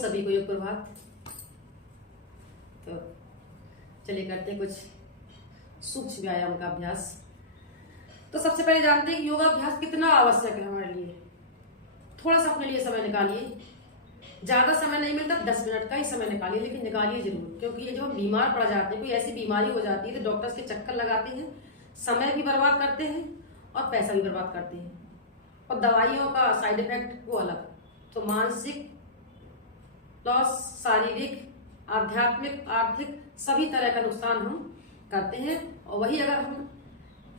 सभी को योग प्रभात। तो चलिए करते हैं कुछ सूक्ष्म व्यायाम का अभ्यास। तो सबसे पहले जानते हैं कि योगाभ्यास कितना आवश्यक है हमारे लिए। थोड़ा सा अपने लिए समय निकालिए, ज्यादा समय नहीं मिलता, 10 मिनट का ही समय निकालिए, लेकिन निकालिए जरूर। क्योंकि ये जो हम बीमार पड़ जाते हैं, कोई ऐसी बीमारी हो जाती है तो डॉक्टर्स के चक्कर लगाते हैं, समय भी बर्बाद करते हैं और पैसा भी बर्बाद करते हैं, और दवाइयों का साइड इफेक्ट वो अलग। तो मानसिक लॉस, शारीरिक, आध्यात्मिक, आर्थिक सभी तरह का नुकसान हम करते हैं। और वही अगर हम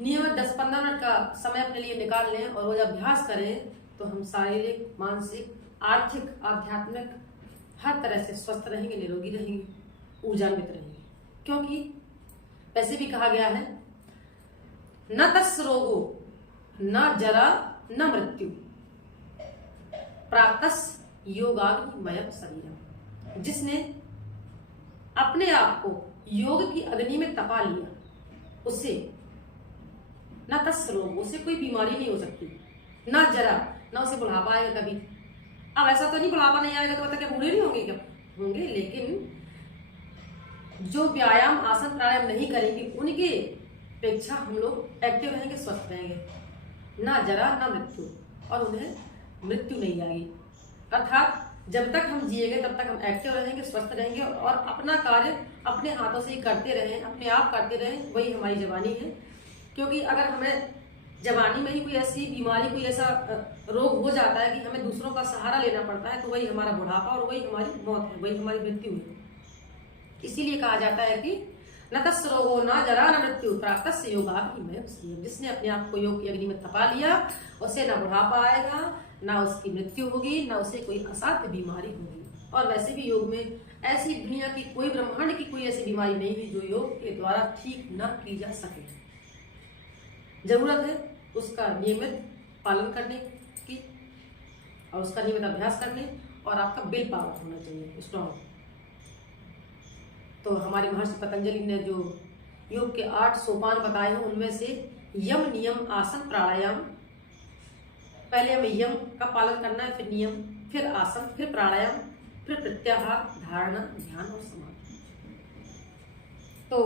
नियमित 10-15 मिनट का समय अपने लिए निकाल लें और रोज अभ्यास करें तो हम शारीरिक, मानसिक, आर्थिक, आध्यात्मिक हर तरह से स्वस्थ रहेंगे, निरोगी रहेंगे, ऊर्जान्वित रहेंगे। क्योंकि वैसे भी कहा गया है, न तस् रोगो न जरा न मृत्यु प्राप्तस् योगाग्निमयम् शरीरम। जिसने अपने आप को योग की अग्नि में तपा लिया, उससे न तस् रोग, उसे कोई बीमारी नहीं हो सकती, न जरा, न उसे बुढ़ापा आएगा कभी। अब ऐसा तो नहीं बुढ़ापा नहीं आएगा तो मतलब क्या बूढ़े नहीं होंगे? क्या होंगे, लेकिन जो व्यायाम, आसन, प्राणायाम नहीं करेंगे उनके अपेक्षा हम लोग एक्टिव रहेंगे, स्वस्थ रहेंगे। ना जरा ना मृत्यु, और उन्हें मृत्यु नहीं आएगी। अर्थात जब तक हम जिएंगे तब तक हम एक्टिव रहेंगे, स्वस्थ रहेंगे और अपना कार्य अपने हाथों से ही करते रहें, अपने आप करते रहें। वही हमारी जवानी है। क्योंकि अगर हमें जवानी में ही कोई ऐसी बीमारी, कोई ऐसा रोग हो जाता है कि हमें दूसरों का सहारा लेना पड़ता है, तो वही हमारा बुढ़ापा और वही हमारी मौत है, वही हमारी मृत्यु है। इसीलिए कहा जाता है कि न तस् रोगो न जरा न मृत्यु प्राप्तस्य योगाग्निमयम् शरीरम। जिसने अपने आप को योग की अग्नि में तपा लिया, उसे ना बुढ़ापा आएगा, ना उसकी मृत्यु होगी, ना उसे कोई असाध्य बीमारी होगी। और वैसे भी योग में ऐसी दुनिया की कोई, ब्रह्मांड की कोई ऐसी बीमारी नहीं है जो योग के द्वारा ठीक न की जा सके। जरूरत है उसका नियमित पालन करने की और उसका नियमित अभ्यास करने, और आपका विल पावर होना चाहिए स्ट्रॉन्ग। तो हमारे महर्षि पतंजलि ने जो योग के 8 सोपान बताए हैं, उनमें से यम, नियम, आसन, प्राणायाम। पहले हमें यम का पालन करना है, फिर नियम, फिर आसन, फिर प्राणायाम, फिर प्रत्याहार, धारणा, ध्यान और समाधि। तो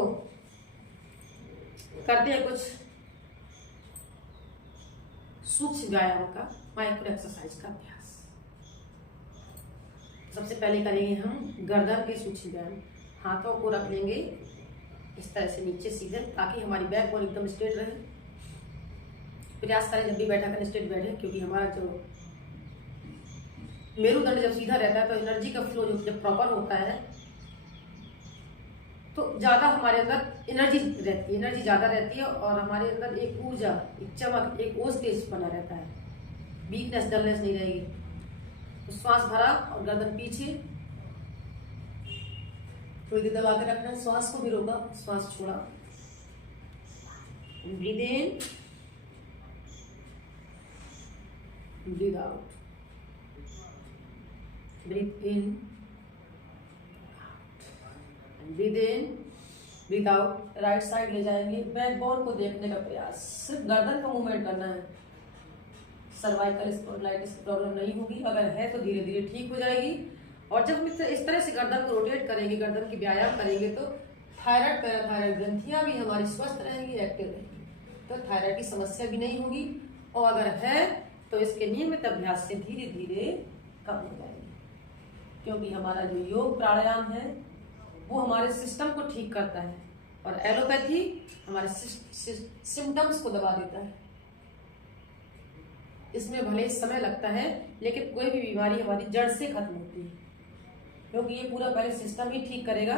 करते हैं कुछ सूक्ष्म व्यायाम का, माइक्रो एक्सरसाइज का अभ्यास। सबसे पहले करेंगे हम गर्दन के सूक्ष्म व्यायाम। हाथों को रख लेंगे इस तरह से नीचे सीधे, ताकि हमारी बैकबोन एकदम स्ट्रेट रहे। प्रयास करें जब भी बैठा करें स्ट्रेट बैठे, क्योंकि हमारा जो मेरुदंड जब सीधा रहता है तो एनर्जी का फ्लो जब प्रॉपर होता है तो ज्यादा हमारे अंदर एनर्जी रहती है, एनर्जी ज्यादा रहती है, और हमारे अंदर एक ऊर्जा, एक चमक, एक ओज तेज बना रहता है, वीकनेस, डलनेस नहीं रहेगी। तो श्वास भरा और गर्दन पीछे, थोड़ी देर दबा के रखना, श्वास को भी रोका, श्वास छोड़ा। Breathe in, breathe out, breathe in, breathe in, breathe out. Right side ले जाएंगे, बैकबोन को देखने का प्रयास, सिर्फ गर्दन का मूवमेंट करना है। सर्वाइकल स्पॉन्डिलाइटिस की प्रॉब्लम नहीं होगी, अगर है तो धीरे धीरे ठीक हो जाएगी। और जब हम इस तरह से गर्दन को रोटेट करेंगे, गर्दन की व्यायाम करेंगे, तो थायराइड, पैराथायराइड ग्रंथियां भी हमारी स्वस्थ रहेंगी, एक्टिव रहेंगी, तो थायराइड की समस्या भी नहीं होगी। और अगर है तो इसके नियमित अभ्यास से धीरे धीरे कम हो जाएगी। क्योंकि हमारा जो योग प्राणायाम है वो हमारे सिस्टम को ठीक करता है, और एलोपैथी हमारे सिम्टम्स को दबा देता है। इसमें भले समय लगता है, लेकिन कोई भी बीमारी हमारी जड़ से खत्म होती है, क्योंकि ये पूरा पहले सिस्टम ही ठीक करेगा,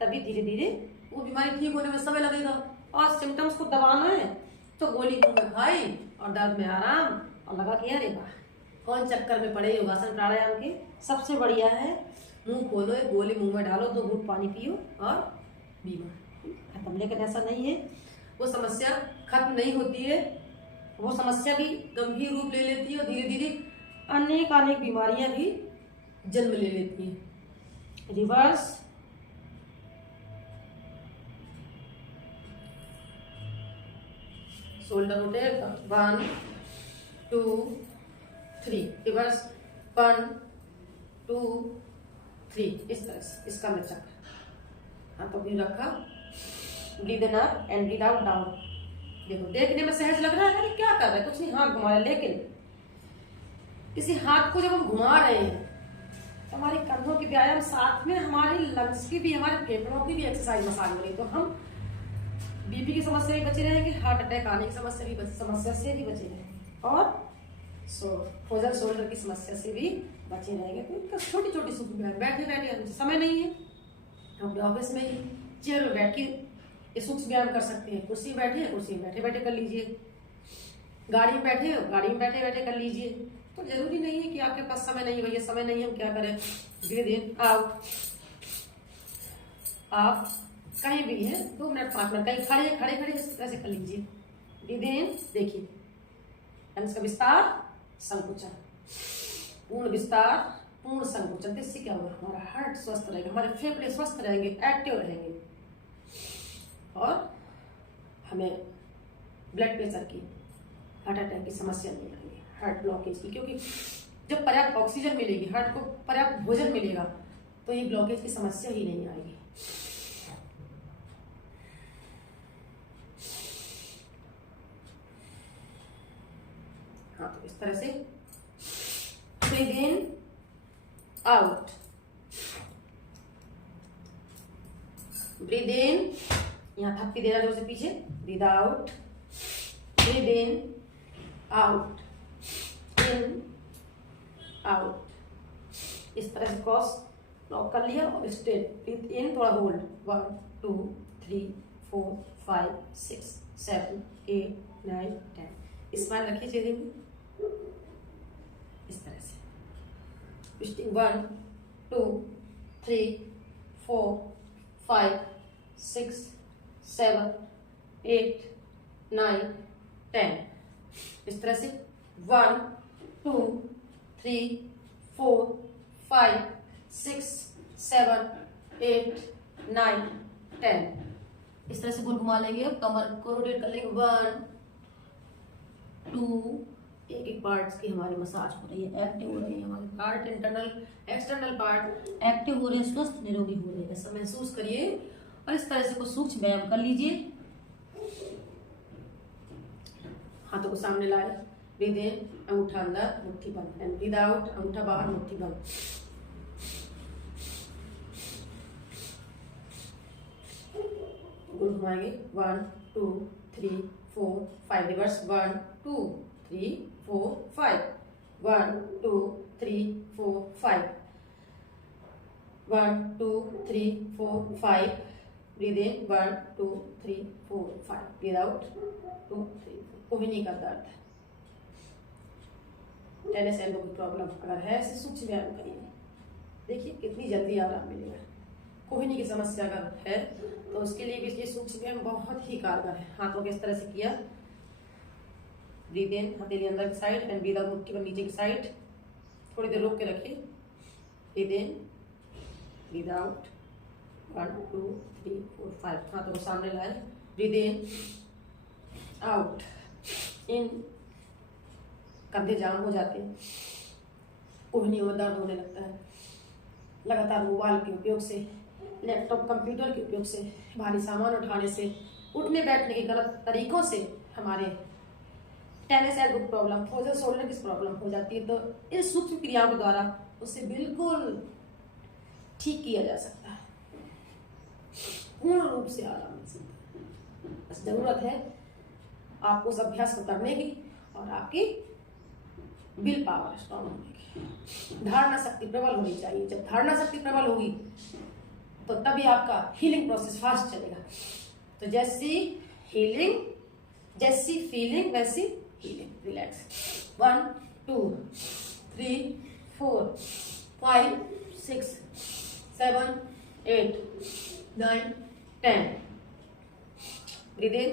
तभी धीरे धीरे वो बीमारी ठीक होने में समय लगेगा। और सिम्टम्स को दबाना है तो गोली मुंह में खाई और दर्द में आराम, और लगा कि अरे वाह, कौन चक्कर में पड़े योगासन प्राणायाम के। सबसे बढ़िया है मुंह खोलो, एक गोली मुंह में डालो, 2 घूंट पानी पियो और बीमार खत्म। लेकिन ऐसा नहीं है, वो समस्या खत्म नहीं होती है, वो समस्या भी गंभीर रूप ले लेती है, और धीरे धीरे अनेक बीमारियां भी जन्म ले लेती हैं। रिवर्स, शोल्डर रोटेट, 1 2 3, रिवर्स, 1 2 3 इस तरह से इसका मैं चक्र, हाथों को रखा, breathe in up and breathe out down. देखो देखने में सहज लग रहा है, अरे क्या कर रहे हैं, कुछ नहीं, हाथ घुमा रहे, लेकिन किसी हाथ को जब हम घुमा रहे हैं तो हमारे कंधों की व्यायाम, साथ में हमारे लंग्स की भी, हमारे फेफड़ों की भी एक्सरसाइज मसाज हो रही, तो हम बीपी की समस्या भी बचे रहेंगे, हार्ट अटैक आने की समस्या से भी बचे रहेंगे, और फ्रोजन शोल्डर की समस्या से भी बचे रहेंगे। तो छोटी छोटी सूक्ष्म व्यायाम, बैठे बैठे समय नहीं है, हम अपने ऑफिस में ही चेयर में बैठ के ये सूक्ष्म व्यायाम कर सकते हैं। कुर्सी बैठे, कुर्सी में बैठे बैठे कर लीजिए, गाड़ी में बैठे हो, गाड़ी में बैठे बैठे कर लीजिए। तो जरूरी नहीं है कि आपके पास समय नहीं है, भैया समय नहीं है हम क्या करें, धीरे धीरे आप कहीं भी हैं 2 मिनट 5 मिनट कहीं खड़े खड़े खड़े इस तरह से कर लीजिए। धीरे देखिए, लंग्स का विस्तार, संकुचन, पूर्ण विस्तार, पूर्ण संकुचन। इससे क्या होगा, हमारा हार्ट स्वस्थ रहेगा, हमारे फेफड़े स्वस्थ रहेंगे, एक्टिव रहेंगे, और हमें ब्लड प्रेशर की, हार्ट अटैक की समस्या नहीं आएगी, हार्ट ब्लॉकेज की, क्योंकि जब पर्याप्त ऑक्सीजन मिलेगी, हार्ट को पर्याप्त भोजन मिलेगा, तो ये ब्लॉकेज की समस्या ही नहीं आएगी। हाँ, तो इस तरह से breathe in out, breathe in, यहाँ थप्पी देना जोर से पीछे, breathe out, breathe in out, in out, इस तरह से क्रॉस लॉक कर लिया और स्ट्रेट, ब्रीद इन, थोड़ा होल्ड, 1 2 3 4 5 6 7 8 9 10, स्माइल रखिए चेहरे में, इस तरह से 1 2 3 4 5 6 7 8 9 10, इस तरह से 1 2 3 4 5 6 7 8 9 10, इस तरह से गोल घुमा लेंगे। अब कमर को रोटेट कर लेंगे, 1 2, एक एक पार्ट्स की हमारी मसाज हो रही है, एक्टिव हो रही है, हमारे part, internal external part active हो रहे हैं, स्वस्थ निरोगी हो रहे हैं, ऐसा महसूस करिए। और इस तरह से कुछ सूक्ष्म व्यायाम कर लीजिए। हाथों को सामने लाए, ब्रीद इन, अंगूठा अंदर, मुट्ठी बंद, एंड ब्रीद आउट, अंगूठा बाहर, मुट्ठी बंद। गोल घुमाएंगे, 1 2 3 4 5, reverse, 1 2 3 4 5, 1 2 3 4 5, 1 2 3 4 5, breathe in, 1 2 3 4 5, breathe out, 2 3 4। कोहनी का दर्द, टेनिस एल्बो की प्रॉब्लम अगर है, ऐसे सूक्ष्म व्यायाम करिए, देखिए कितनी जल्दी आराम मिलेगा। कोहनी की समस्या अगर है तो उसके लिए भी ये सूक्ष्म व्यायाम बहुत ही कारगर है। हाथों के इस तरह से किया, ब्रीद इन, हथेली अंदर की साइड, एंड ब्रीद आउट, मुट्ठी पर नीचे की साइड, थोड़ी देर रोक के रखिए, ब्रीद इन, ब्रीद आउट, 1 2 3 4 5, हाथों को सामने लाए, ब्रीद इन आउट, इन, कंधे जाम हो जाते हैं, कोहनियों में दर्द होने लगता है, लगातार मोबाइल के उपयोग से, लैपटॉप कंप्यूटर के उपयोग से, भारी सामान उठाने से, उठने बैठने के गलत तरीकों से हमारे tennis elbow problem, frozen shoulder की प्रॉब्लम हो जाती है। तो इस सूक्ष्म क्रियाओं के द्वारा उसे बिल्कुल ठीक किया जा सकता है, पूर्ण रूप से आराम मिल सकता है। बस जरूरत है आपको उस अभ्यास को करने की और आपकी विल पावर स्ट्रॉन्ग होने की, धारणा शक्ति प्रबल होनी चाहिए। जब धारणा शक्ति प्रबल होगी तो तभी आपका हीलिंग प्रोसेस फास्ट चलेगा। तो जैसी हीलिंग, जैसी फीलिंग वैसी healing. Relax, 1 2 3 4 5 6 7 8 9 10, breathe in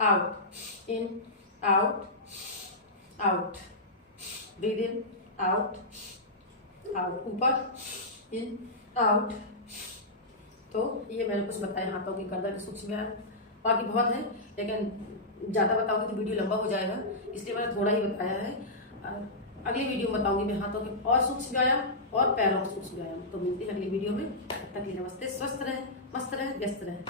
out, out, breathe in out, ऊपर, इन, आउट। तो ये मैंने कुछ बताया हाथों की गर्दन के सूक्ष्म व्यायाम, बाकी बहुत है लेकिन ज़्यादा बताऊंगी तो वीडियो लंबा हो जाएगा, इसलिए मैंने थोड़ा ही बताया है। अगली वीडियो में बताऊंगी मैं हाथों के और सूक्ष्म व्यायाम और पैरों का सूक्ष्म व्यायाम। तो मिलते हैं अगली वीडियो में, तब तक के लिए नमस्ते। स्वस्थ रहें, मस्त रहें, व्यस्त रहें।